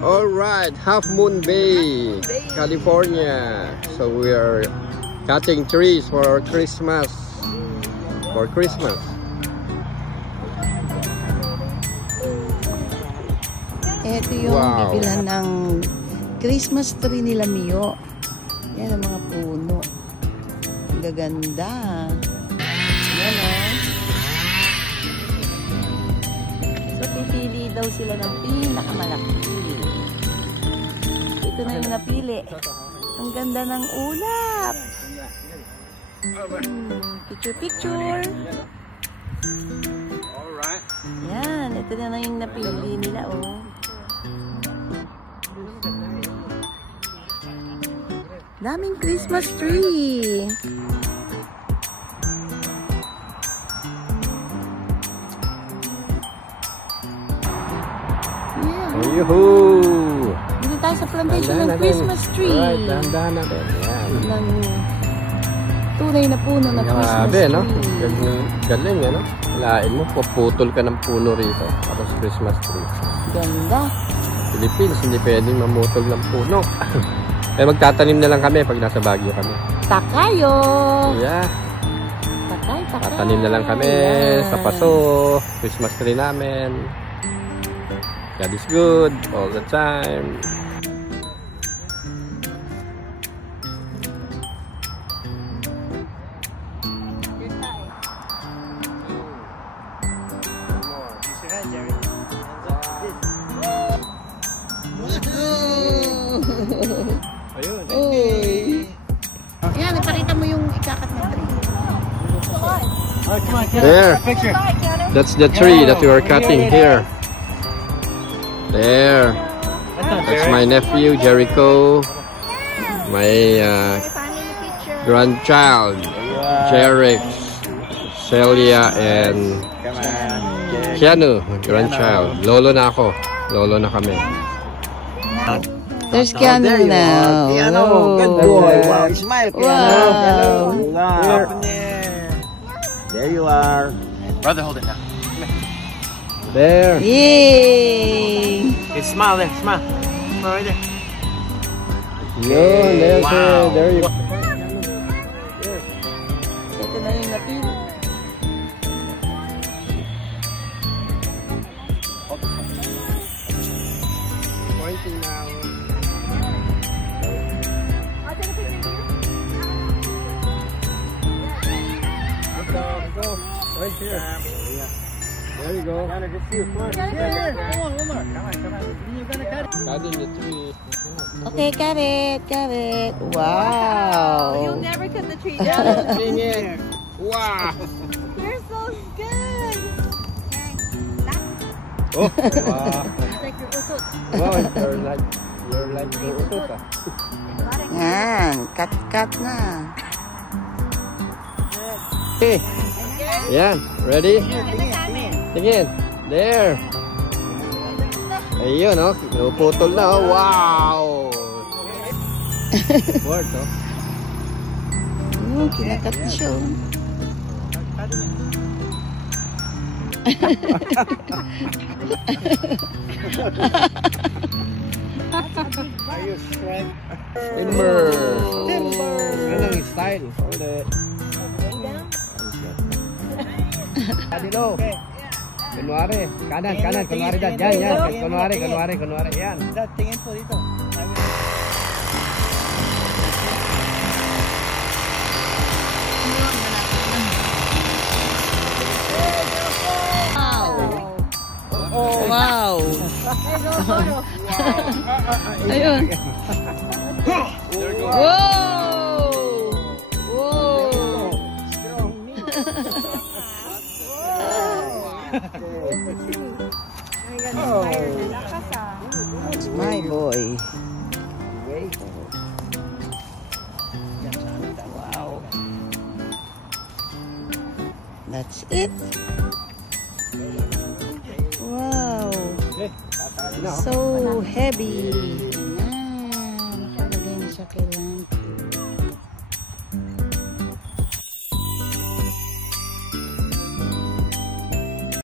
All right, Half Moon Bay, California. So we are cutting trees for our Christmas. Ito yung bibilhan ng Christmas tree nila, Mio. Yan ang mga puno. Ang gaganda. Yan So pipili daw sila ng pinakamalaki. Ito na yung napili. Ang ganda ng ulap. Picture. Alright. Yan, ito na yung napili nila, oh. Daming Christmas tree. Yuhuu! Dito tayo sa plantation ng Christmas tree. Alright, dahan-dahan natin. Yan. Ng tunay na puno ng Christmas tree. No? Galing, ano? Lain mo, puputol ka ng puno rito. Tapos Christmas tree. Ganda. Philippines, hindi pwedeng mamutol ng puno. Kaya magtatanim na lang kami pag nasa Baguio kami. Takayo! Yeah. Takay. Tatanim na lang kami sa paso. Christmas tree namin. God is good all the time. Ayun. Uy. Yan, ipakita mo yung ikakat na tree. There. That's the tree that we are cutting here. There. That's my nephew, Jericho. My grandchild, Jerick, Celia, and Keanu, grandchild. Lolo na ako. Lolo na kami. There's Keanu now. Keanu, good boy. Wow, smile, Keanu. Wow. There you are. Brother, hold it now. There. Yay! Okay, smile there. Smile. Smile right there. There you go. Ito na yung napili. Pointing now. Go. Right here. There you go. Here. Come on, one more. Come on. You're gonna cut it. Cutting the tree. Okay, cut it. Wow. You'll never cut the tree down. Sing it. Wow. You're so good. Oh, wow. It's like your utot. Wow, you're like the utot. Yan, cut na. Okay. Yan, ready? Tingin. There. Ayun, oh. Naputol na, oh. Wow. Word, oh. Kinakat na siya. Timber. Anong style? Hold it. Adilo. Kunwari. Kanan. Kunwari dad. Yan. Kunwari. Yan. Dad, tingin po dito. Oh, wow. Ayun. Whoa. That's my boy. Wow. That's it. Wow. So heavy.